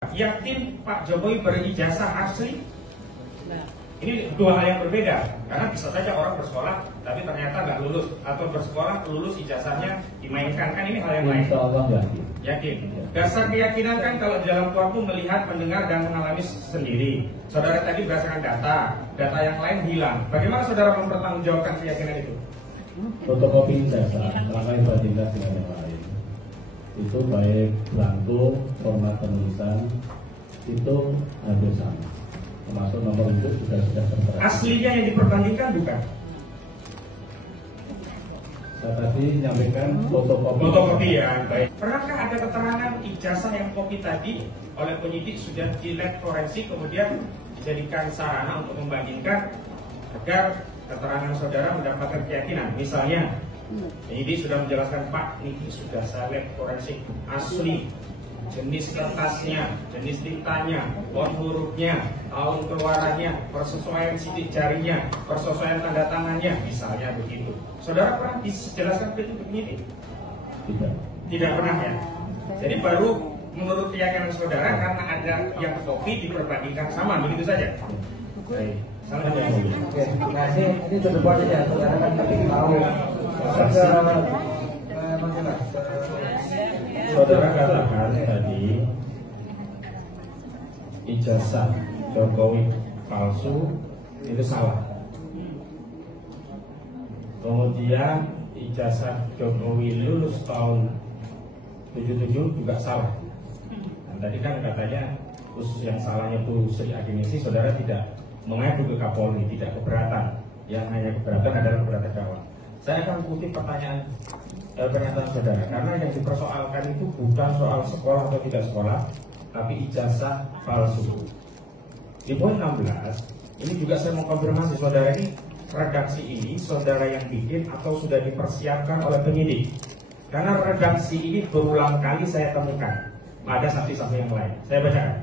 Yakin Pak Jokowi berijazah asli? Ini dua hal yang berbeda. Karena bisa saja orang bersekolah tapi ternyata nggak lulus, atau bersekolah lulus ijazahnya dimainkan. Kan ini hal yang lain. Yakin. Dasar keyakinan kan kalau dalam waktu melihat, mendengar dan mengalami sendiri. Saudara tadi berdasarkan data yang lain hilang. Bagaimana saudara mempertanggungjawabkan keyakinan itu? Fotokopi ijazah, rangkaian bertindak dengan yang lain. Itu baik belangko, format penulisan itu hampir sama, termasuk nomor induk juga sudah tertera. Aslinya yang diperbandingkan bukan? Saya tadi menyampaikan fotokopi ya, baik. Pernahkah ada keterangan ijazah yang kopi tadi oleh penyidik sudah di lab forensik kemudian dijadikan sarana untuk membandingkan agar keterangan saudara mendapatkan keyakinan? Misalnya penyidik sudah menjelaskan, Pak, ini sudah saya lab forensik asli, jenis kertasnya, jenis tintanya, font hurufnya, tahun keluarannya, persesuaian sidik jarinya, persesuaian tanda tangannya, misalnya begitu. Saudara pernah dijelaskan itu ke penyidik? Tidak pernah ya. Jadi baru menurut keyakinan saudara karena ada yang kopi diperbandingkan sama, begitu saja. Baik. Oke, terima kasih. Ini cukup poin ya, saudara kan lebih tahu. Saudara katakan tadi ijazah Jokowi palsu itu salah. Kemudian ijazah Jokowi lulus tahun 77 juga salah. Dan tadi kan katanya khusus yang salahnya Bu Sri Aginisi, saudara tidak mengadu ke Kapolri, tidak keberatan. Yang hanya keberatan adalah keberatan dakwah. Saya akan kutip pernyataan saudara, karena yang dipersoalkan itu bukan soal sekolah atau tidak sekolah, tapi ijazah palsu. Di poin 16, ini juga saya mau konfirmasi saudara, ini redaksi ini saudara yang bikin atau sudah dipersiapkan oleh penyidik? Karena redaksi ini berulang kali saya temukan pada saksi-saksi yang lain. Saya bacakan.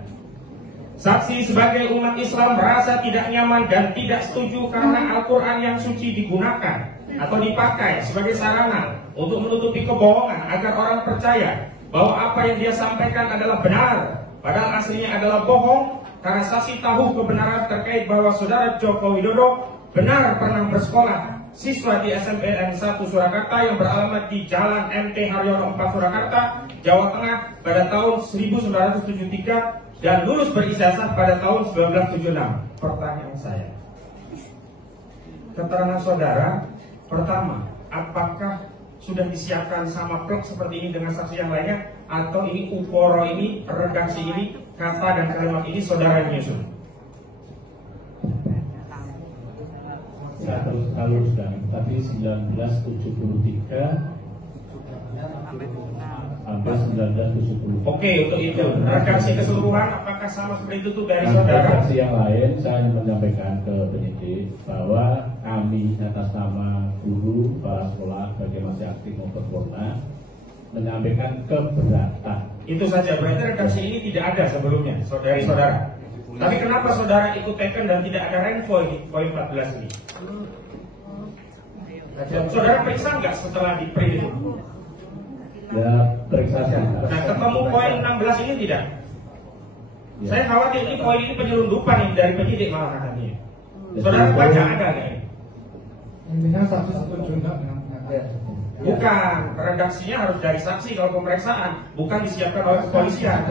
Saksi sebagai umat Islam merasa tidak nyaman dan tidak setuju karena Al-Quran yang suci digunakan atau dipakai sebagai sarana untuk menutupi kebohongan agar orang percaya bahwa apa yang dia sampaikan adalah benar, padahal aslinya adalah bohong. Karena saksi tahu kebenaran terkait bahwa saudara Joko Widodo benar pernah bersekolah siswa di SMPN 1 Surakarta yang beralamat di Jalan MT Haryono 4 Surakarta, Jawa Tengah pada tahun 1973 dan lulus berijazah pada tahun 1976. Pertanyaan saya, keterangan saudara pertama, apakah sudah disiapkan sama plek seperti ini dengan saksi yang lainnya, atau ini ukoro ini, redaksi ini, kata dan kalimat ini saudara menyusun? Saya terus luruskan, tapi 1973 sampai 1970. Oke, untuk itu redaksi keseluruhan apakah sama seperti itu tuh dari saudara? Redaksi yang lain saya menyampaikan ke penyidik bahwa kami atas nama guru, kepala sekolah, bagi masih aktif maupun purna menyampaikan keberatan. Itu saja, berarti redaksi ini tidak ada sebelumnya dari saudara. Tapi kenapa saudara ikut teken dan tidak ada renvo ini, poin 14 ini? Saudara periksa nggak setelah di print itu? Ya, periksa saja. Nah, ketemu poin 16 ini tidak? Ya. Saya khawatir ini poin ini penyelundupan ini dari penyidik malah katanya. Saudara baca ada nggak ini? Intinya saksi setuju enggak dengan Bukan, redaksinya harus dari saksi kalau pemeriksaan, bukan disiapkan oleh kepolisian.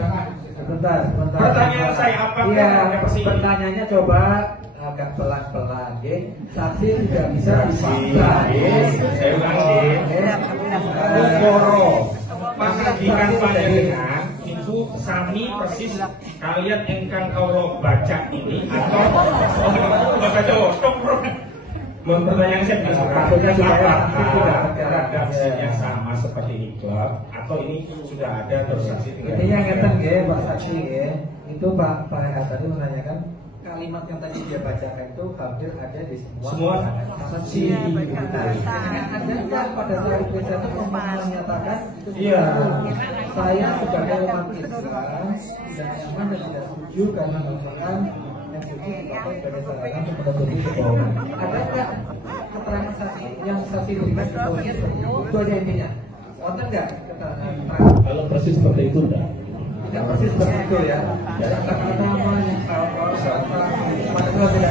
Sebentar. Pertanyaan saya, apakah ada persinggungan? Pertanyaannya coba agak pelan-pelan, ya. Saksi tidak bisa dipaksa. Saya ulangi. Ukoro pasajikan panjenengan itu sami persis kalian engkang kaulo baca ini atau bahasa Jawa. Pertanyaan saya apakah redaksinya sama seperti ini klub atau ini sudah ada terus saksi? Intinya ngeten nggih, Pak Saksi nggih. Itu Pak Eka tadi menanyakan kalimat yang tadi dia bacakan itu hampir ada di semua saksi. Ada pada saat itu menyatakan iya, saya sebagai umat Islam tidak nyaman dan tidak setuju karena merupakan yang suci dipakai sebagai sarana untuk menutupi kebohongan. Ada nggak keterangan saksi yang saksi berikan seperti itu? Itu aja intinya. Wonten nggak keterangan? Kalau persis seperti itu enggak. tidak persis seperti itu ya. Kata-kata tidak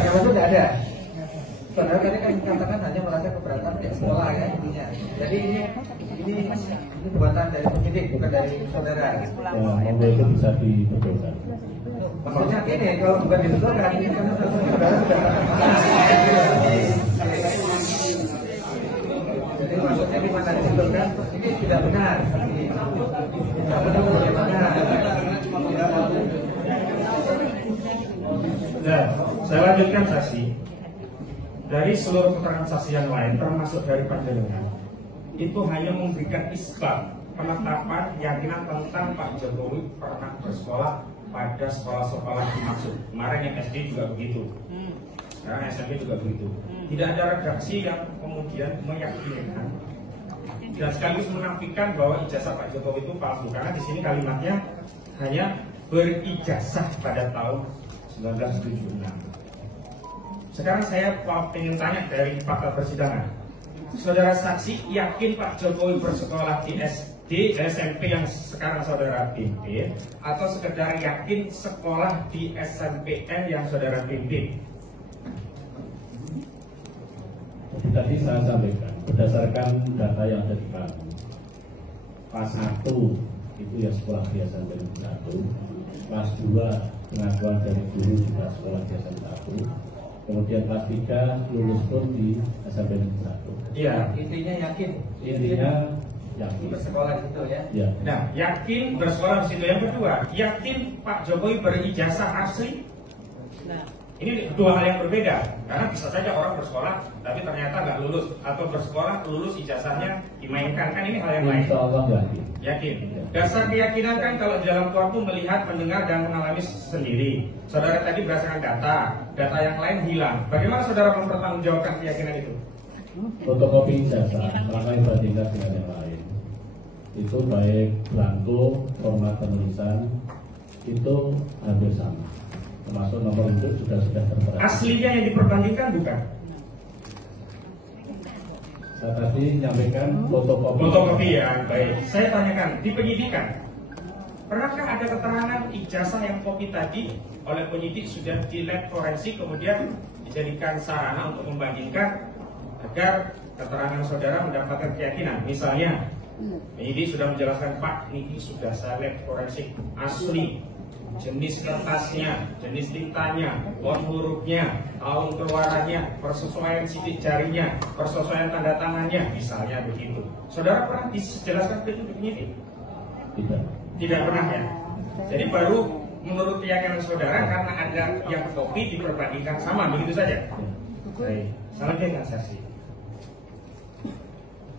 nyaman itu tidak ada. Saudara tadi kan katakan hanya merasa keberatan pihak sekolah ya intinya. Jadi ini buatan dari penyidik bukan dari saudara. Monggo itu bisa dibetulkan. Maksudnya gini, kalau bukan dibetulkan ini kan saudara sudah jadi maksudnya di mana dibetulkan ini tidak benar. Tidak benar bagaimana? Nah, saya lanjutkan saksi. Dari seluruh keterangan saksi yang lain, termasuk dari panjenengan, itu hanya memberikan isbat penetapan keyakinan tentang Pak Jokowi pernah bersekolah pada sekolah-sekolah dimaksud. Kemarin yang SD juga begitu, sekarang SMP juga begitu. Tidak ada redaksi yang kemudian meyakinkan dan sekaligus menafikan bahwa ijazah Pak Jokowi itu palsu, karena di sini kalimatnya hanya berijazah pada tahun 1976. Sekarang saya ingin tanya dari fakta persidangan. Saudara saksi yakin Pak Jokowi bersekolah di SD, SMP yang sekarang saudara pimpin, atau sekedar yakin sekolah di SMPN yang saudara pimpin? Tadi saya sampaikan berdasarkan data yang ada di kami, kelas 1 itu ya sekolah biasa dari 1, kelas 2 pengakuan dari guru juga sekolah biasa 1, kemudian kelas 3 lulus pun di SMP 1. Iya. Intinya yakin. Intinya yakin bersekolah di situ ya. Ya. Nah, yakin bersekolah di situ. Yang kedua, yakin Pak Jokowi berijazah asli. Nah, ini dua hal yang berbeda. Karena bisa saja orang bersekolah tapi ternyata nggak lulus, atau bersekolah lulus ijazahnya dimainkan. Kan ini hal yang lain. Insya Allah yakin. Yakin. Dasar keyakinan kan kalau di dalam waktu melihat, mendengar dan mengalami sendiri. Saudara tadi berdasarkan data yang lain hilang. Bagaimana saudara mempertanggungjawabkan keyakinan itu? Fotokopi ijazah, maka dibandingkan dengan yang lain, itu baik belangko, format penulisan itu hampir sama, termasuk nomor induk juga sudah tertera. Aslinya yang diperbandingkan bukan? Saya tadi menyampaikan Fotokopi ya, baik. Saya tanyakan di penyidikan, pernahkah ada keterangan ijazah yang kopi tadi oleh penyidik sudah di lab forensik kemudian dijadikan sarana untuk membandingkan agar keterangan saudara mendapatkan keyakinan? Misalnya penyidik sudah menjelaskan, Pak, ini sudah saya lab forensik asli, jenis kertasnya, jenis tintanya, font hurufnya, tahun keluarannya, persesuaian sidik jarinya, persesuaian tanda tangannya, misalnya begitu. Saudara pernah dijelaskan itu ke penyidik? Tidak. Tidak pernah ya. Jadi baru menurut keyakinan saudara karena ada yang kopi diperbandingkan sama, begitu saja. Baik, selanjutnya saksi.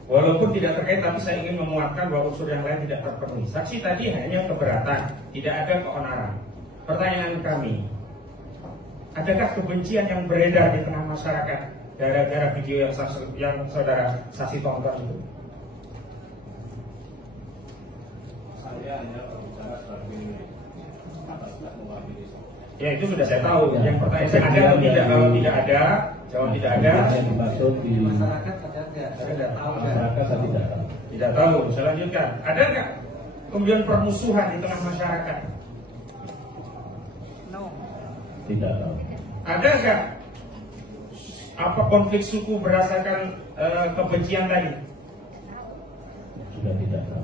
Walaupun tidak terkait, tapi saya ingin menguatkan bahwa unsur yang lain tidak terpenuhi. Saksi tadi hanya keberatan, tidak ada keonaran. Pertanyaan kami, adakah kebencian yang beredar di tengah masyarakat gara-gara video yang saudara saksi tonton itu? Saya hanya berbicara sebagai atas mewakili. Ya itu sudah saya tahu. Yang pertanyaan saya ada atau tidak? Kalau tidak ada, jawab tidak ada. Yang dimaksud di Masyarakat ada nggak? Saya tidak tahu. masyarakat saya tidak tahu. Tidak tahu. Saya lanjutkan. Ada nggak kemudian permusuhan di tengah masyarakat? no. Tidak tahu. Ada nggak apa konflik suku berdasarkan kebencian tadi? Sudah tidak tahu.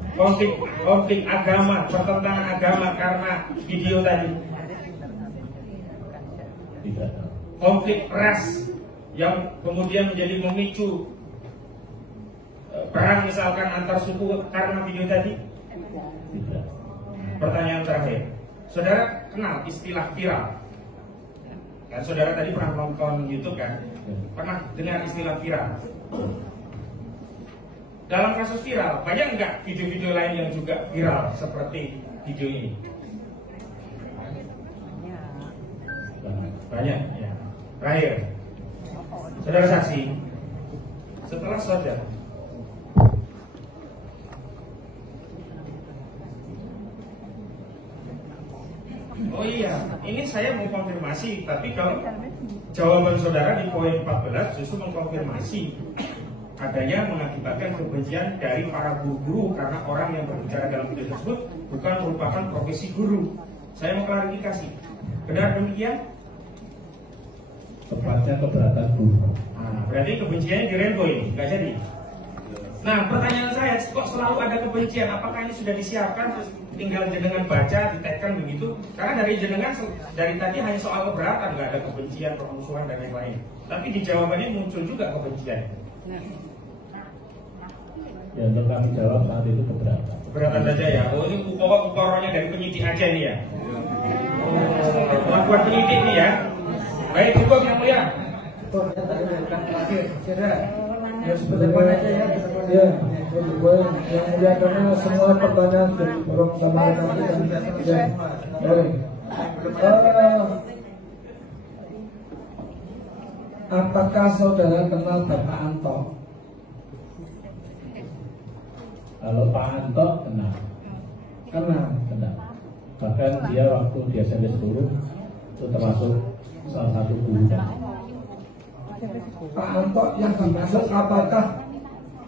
Konflik agama, pertentangan agama karena video tadi. Tidak tahu. Konflik ras yang kemudian menjadi memicu perang misalkan antar suku karena video tadi. Tidak. Pertanyaan terakhir, saudara kenal istilah viral? Kan saudara tadi pernah nonton YouTube kan? Pernah dengar istilah viral? Dalam kasus viral, banyak nggak video-video lain yang juga viral seperti video ini? Banyak ya. Terakhir, saudara saksi, setelah saudara oh iya, ini saya mau konfirmasi, tapi kalau jawaban saudara di poin 14 justru mengkonfirmasi adanya mengakibatkan kebencian dari para guru-guru karena orang yang berbicara dalam video tersebut bukan merupakan profesi guru. Saya mau klarifikasi, benar demikian? Tepatnya keberatan guru. Nah, berarti kebenciannya di Rainbow ini, nggak jadi. Nah, pertanyaan saya, kok selalu ada kebencian? Apakah ini sudah disiapkan, terus tinggal jenengan baca, ditekan begitu? Karena dari jenengan, dari tadi hanya soal keberatan, nggak ada kebencian, permusuhan, dan lain-lain. Tapi di jawabannya muncul juga kebencian. Ya, untuk kami jawab saat itu keberatan. Keberatan saja ya? Oh, ini ukoronya dari penyidik aja nih ya? Pengakuan penyidik nih ya? Baik, cukup yang mulia. Terakhir, Ya sebenarnya aja ya, ya, yang mulia karena semua pertanyaan dari Bro sama rekan kita. Apakah saudara kenal Bapak Anto? Kalau Pak Anto kenal. Kenal. Bahkan dia waktu di SMP 10 itu termasuk salah satu guru. Pak Anto yang dimaksud apakah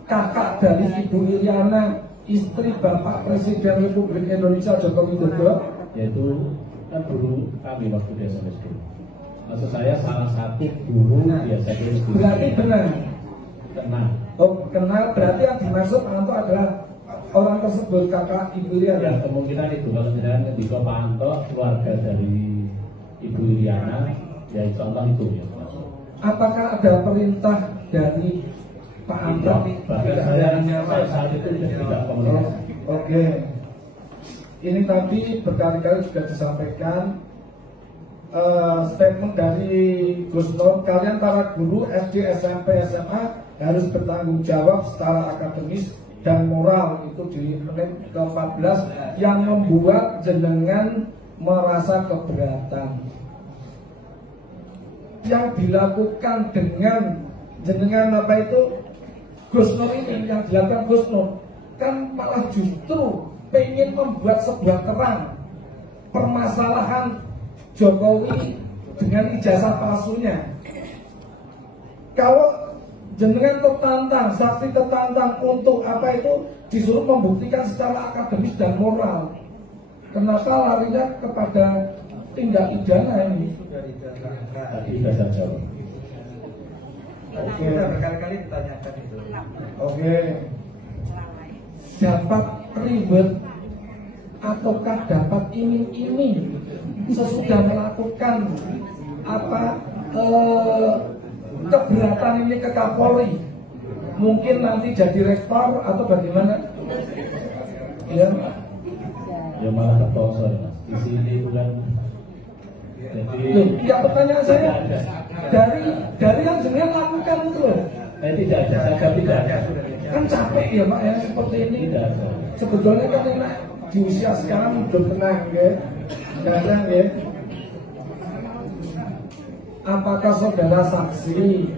kakak dari Ibu Iriana, istri Bapak Presiden Republik Indonesia Joko Widodo? Yaitu kan guru kami waktu di SMP 10. Maksud saya salah satu guru di SMP 10. Berarti benar. Kenal. Oh, kenal, berarti yang dimaksud Pak Anto adalah orang tersebut kakak Ibu Iriana. Ya kemungkinan itu kalau misalnya ketika Pak Anto keluarga dari Ibu Iriana, ya contoh itu ya. Apakah ada perintah dari Pak Anto? Bahkan saya saat itu tidak komunikasi. Oke. Ini tadi berkali-kali juga disampaikan statement dari Gus Nur, kalian para guru SD, SMP, SMA harus bertanggung jawab secara akademis dan moral. Itu di menit ke-14 yang membuat jenengan merasa keberatan. Yang dilakukan dengan jenengan apa itu Gus Nur ini, yang dilakukan Gus Nur kan malah justru pengen membuat sebuah terang permasalahan Jokowi dengan ijazah palsunya. Kalau jenengan tertantang, saksi tertantang untuk apa itu disuruh membuktikan secara akademis dan moral, kenapa larinya kepada tindak pidana ini? Tadi sudah saya jawab. Tadi sudah berkali-kali ditanyakan itu. Oke. Dapat ribet ataukah dapat iming-iming sesudah melakukan apa keberatan ini ke Kapolri? Mungkin nanti jadi rektor atau bagaimana? Ya. Ya malah keponsor mas. Di sini bukan. Jadi Ya pertanyaan saya dari yang jenengan lakukan itu loh. tidak ada, saya tidak ada. Kan capek ya Pak ya seperti ini. Tidak ada. Sebetulnya kan enak di usia sekarang udah tenang ya. Sekarang ya. Apakah saudara saksi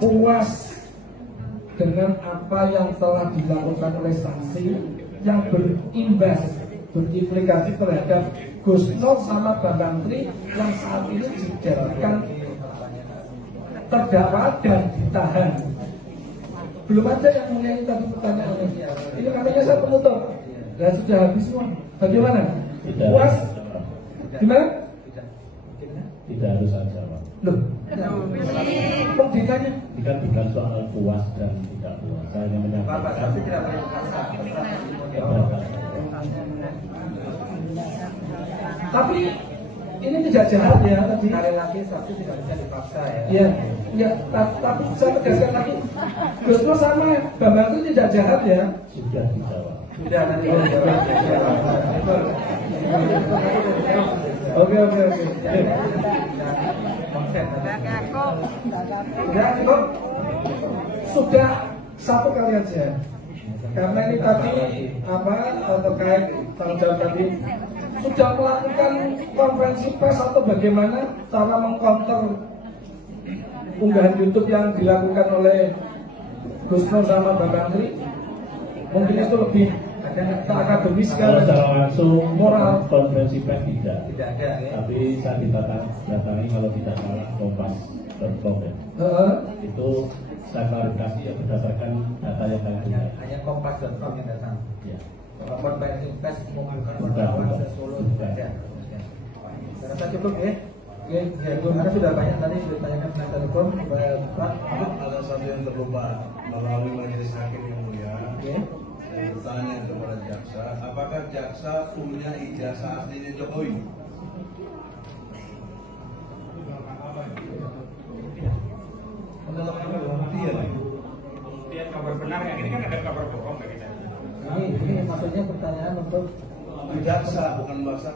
puas dengan apa yang telah dilakukan oleh saksi yang berimplikasi terhadap Gus Nur sama Bang Menteri yang saat ini dijadikan terdakwa dan ditahan? Belum ada yang mengenai tadi pertanyaan ini. Ini katanya saya penutup dan sudah habis semua. Bagaimana? Tidak. Puas? Gimana? Tidak harus saja Pak. Loh, kok ditanya? Ini kan bukan soal puas dan tidak puas. Saya hanya Bapak menyampaikan. saksi tidak boleh dipaksa. Keberatan. Tapi ini tidak jahat ya tadi. Sekali lagi saksi tidak bisa dipaksa ya. Ya, ya, tapi saya tegaskan lagi, Gus Nur sama Bambang itu tidak jahat ya. Sudah dijawab. Sudah nanti jawab. Oke. Ya, cukup. Sudah satu kali aja. Karena ini tadi apa terkait tanggung jawab tadi sudah melakukan konferensi pers atau bagaimana cara mengcounter unggahan YouTube yang dilakukan oleh Gus Nur sama Bang Menteri? Mungkin itu lebih akademis Kalau kan? secara langsung Moral. konferensi pers tidak. Tidak ada ya. Tapi saya datangi kalau tidak salah Kompas.com ya. Heeh. Itu saya klarifikasi ya berdasarkan data yang kami punya. Hanya kompas.com yang datang. Ya. Konferensi pers mengumpulkan wartawan Solo tidak ada. Saya rasa cukup ya. Oke, ya, karena sudah banyak tadi sudah ditanyakan penasihat hukum kepada Pak. Ada satu yang terlupa melalui majelis hakim yang mulia. Oke. Saya bertanya kepada jaksa, apakah jaksa punya ijazah aslinya Jokowi? Mendalamkan pembuktian. Pembuktian kabar benar yang ini kan ada kabar bohong dari kita. Ini maksudnya pertanyaan untuk Jaksa bukan bahasa.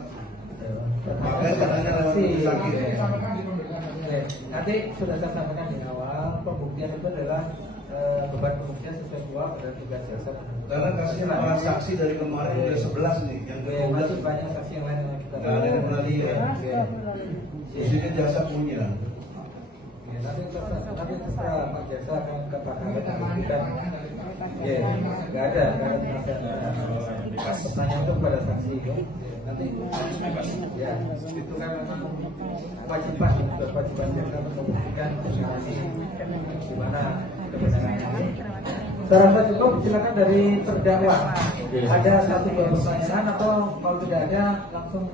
Makanya katanya lewat majelis hakim. Nanti sudah saya sampaikan di awal, pembuktian itu adalah beban pembuktian sesuai pada tugas jaksa. Karena kasih nama saksi dari kemarin udah 11 nih, yang ke-12 masih banyak saksi yang lain yang kita nggak ada yang pernah lihat. Maksudnya jaksa punya. Nanti setelah Pak Jaksa akan ke Pak Kabit membuktikan. Nggak ada pertanyaan itu kepada saksi. Nanti ya itu kan memang kewajiban jaksa untuk membuktikan di mana kebenarannya. Saya rasa cukup, silakan dari terdakwa. Ada satu dua pertanyaan atau kalau tidak ada langsung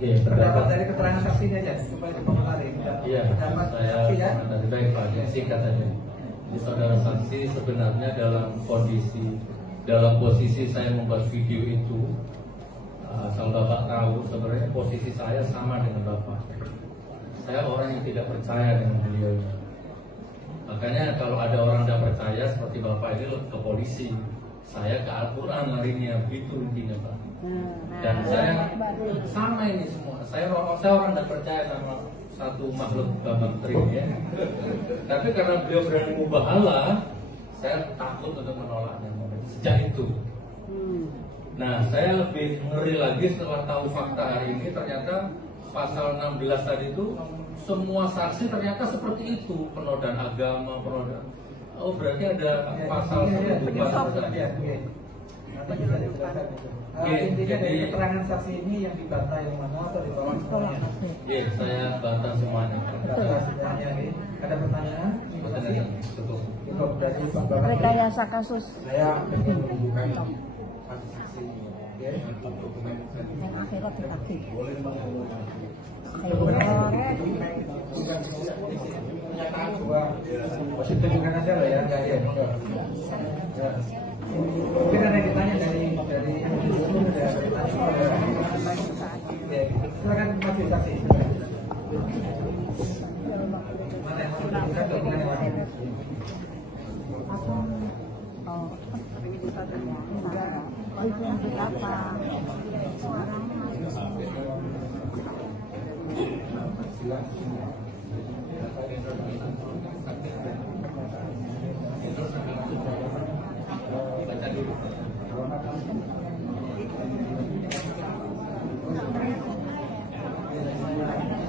pendapat dari keterangan saksinya aja supaya dipengaruhi. Iya, saya dari baik Pak, singkat saja. Jadi saudara saksi sebenarnya dalam posisi saya membuat video itu, asal Bapak tahu sebenarnya posisi saya sama dengan Bapak. Saya orang yang tidak percaya dengan beliau. Makanya kalau ada orang tidak percaya seperti Bapak ini ke polisi, saya ke Al-Quran larinya, begitu intinya Pak. Dan saya sama ini semua. Saya orang tidak percaya sama satu makhluk Bambang Trim ya. Tapi karena beliau berani mengubah Allah, saya takut untuk menolaknya sejak itu. Nah, saya lebih ngeri lagi setelah tahu fakta hari ini, ternyata pasal 16 tadi itu semua saksi ternyata seperti itu, penodaan agama, penodaan. Oh, berarti ada pasal intinya dari keterangan saksi ini yang dibantah yang mana atau di bawah semuanya? Iya, saya bantah semuanya. Ada pertanyaan? Cukup dari Pak Bapak. Rekayasa kasus. Saya ingin menunjukkan saksi. Dokumen Yang akhirat tadi. Boleh pernyataan sebuah tunjukkan aja lah ya, nggak ada. Mungkin ada yang ditanya dari yang dulu silakan masih saksi. Mana yang tunjukkan dokumen lain? Itu yang berapa?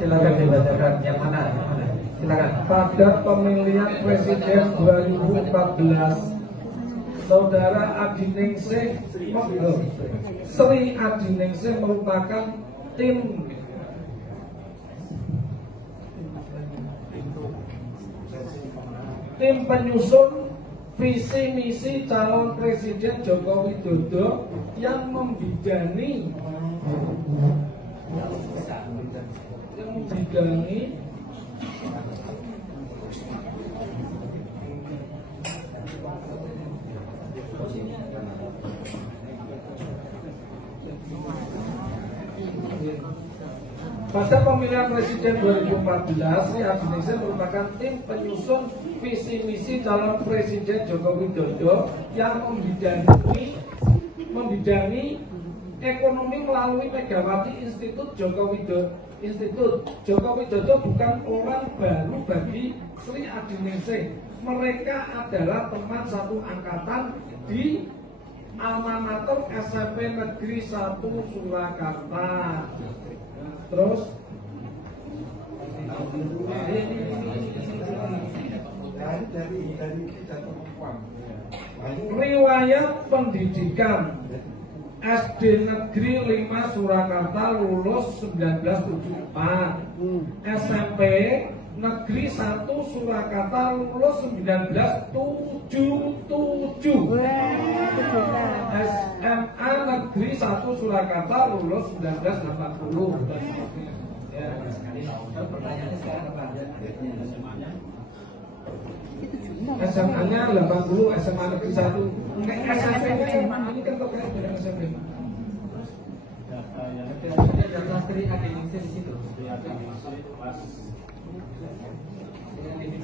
Silakan dibacakan yang mana? Silakan. Pada pemilihan presiden 2014, Saudara Adiningsih Sri Adiningsih merupakan tim penyusun visi misi calon presiden Joko Widodo yang membidangi pada pemilihan presiden 2014, Sri Adiningsih merupakan tim penyusun visi misi calon presiden Joko Widodo yang membidangi ekonomi melalui Megawati Institut Joko Widodo. Joko Widodo bukan orang baru bagi Sri Adiningsih. Mereka adalah teman satu angkatan di Alma Mater SMP Negeri 1 Surakarta. Terus riwayat pendidikan SD Negeri 5 Surakarta lulus 1974, SMP Negeri 1 Surakarta lulus 1977. SMA Negeri 1 Surakarta lulus 1980. Ya, sekali. Kalau pertanyaannya sekarang apa? SMA-nya 80, SMA Negeri 1. SMP-nya ini kan terkait dengan SMP. Ada klasteri akademisi di situ.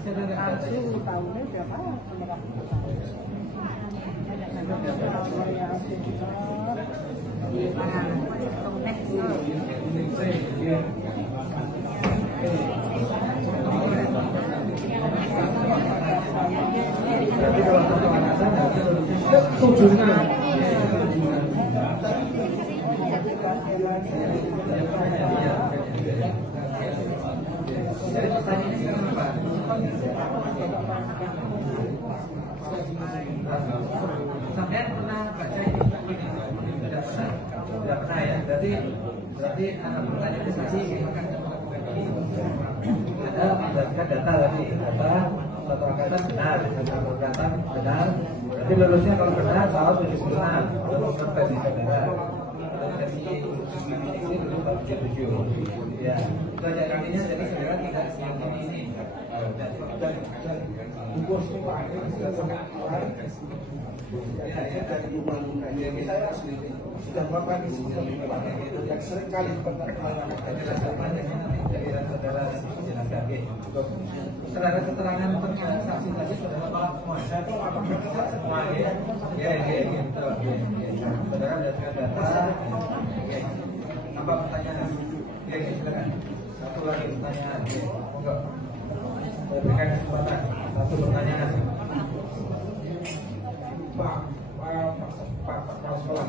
Asu tahunnya berapa? Tapi kalau satu angkatan harusnya tujuan. Jadi pertanyaannya sekarang apa? Sampai pernah baca ini? Tidak pernah ya. Berarti pertanyaannya tadi akan melakukan ini. Ada berdasarkan data tadi, data satu angkatan benar, satu angkatan benar. Berarti lulusnya kalau benar tahun 76, kalau versi saudara. Versi ini lulus tahun 77. Ya, itu aja artinya. Jadi saudara tidak siap ini. Sudah bapak di sini yang sering kali Saudara keterangan tentang saksi tadi saudara Pak semua. Saya tahu apa semua ya. Ya, saudara berdasarkan data. Apa pertanyaan? Ya, silakan. Satu lagi pertanyaan. Enggak. Saya berikan kesempatan. Satu pertanyaan. Pak sekolah.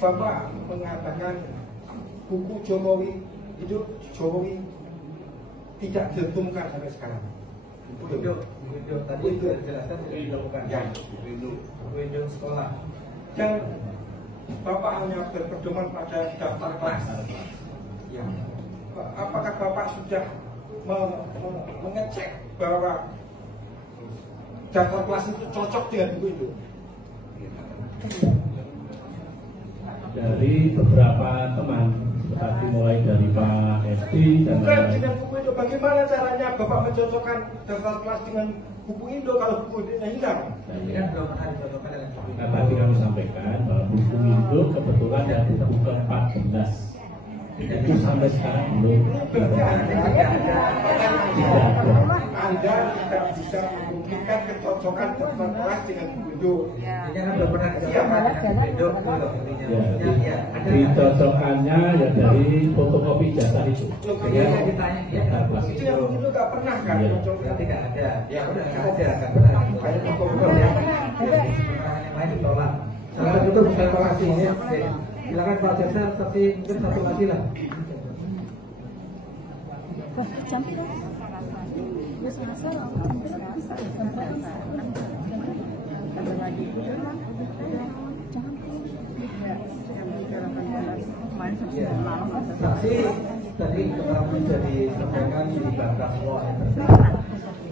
Bapak mengatakan buku Jokowi itu Jokowi tidak ditemukan sampai sekarang. Window tadi itu dijelaskan tidak dilakukan. Ya, Window sekolah. Dan Bapak hanya berpedoman pada daftar kelas. Ya. Apakah Bapak sudah mengecek bahwa daftar kelas itu cocok dengan buku itu? Dari beberapa teman, seperti mulai dari Pak Esti dan bukan dengan buku itu. Bagaimana caranya Bapak mencocokkan daftar kelas dengan buku Indo kalau buku Indo hilang? Ini kan belum pernah dicocokkan dengan buku. Nah, tadi kami sampaikan bahwa buku Indo kebetulan ada di buku ke-14. Itu sampai sekarang belum. Berarti Tidak ada. Anda tidak bisa membuktikan kecocokan daftar kelas dengan buku Indo. Ini kan belum pernah dicocokkan dengan buku Indo. Ya, dicocokannya ya dari fotokopi jasa itu. Dia kan ditanya dia Daftar kelas Itu yang buku Indo nggak pernah kan? Iya. Cocoknya tidak ada. Ya udah nggak ada, nggak pernah. Banyak toko-toko yang lain ditolak. Salah satu itu bisa evaluasi ya. Silakan Pak Jaksa, saksi mungkin satu lagi lah. Jam ya selesai ada lagi Saksi tadi keterangan sudah disampaikan di batas law.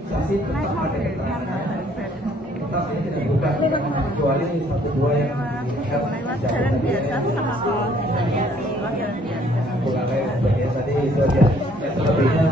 Saksi tetap ada keterangannya. Tetap ini tidak buka kecuali satu dua yang jalan biasa sama wakil biasa. bukan lain seperti tadi itu aja. Yang selebihnya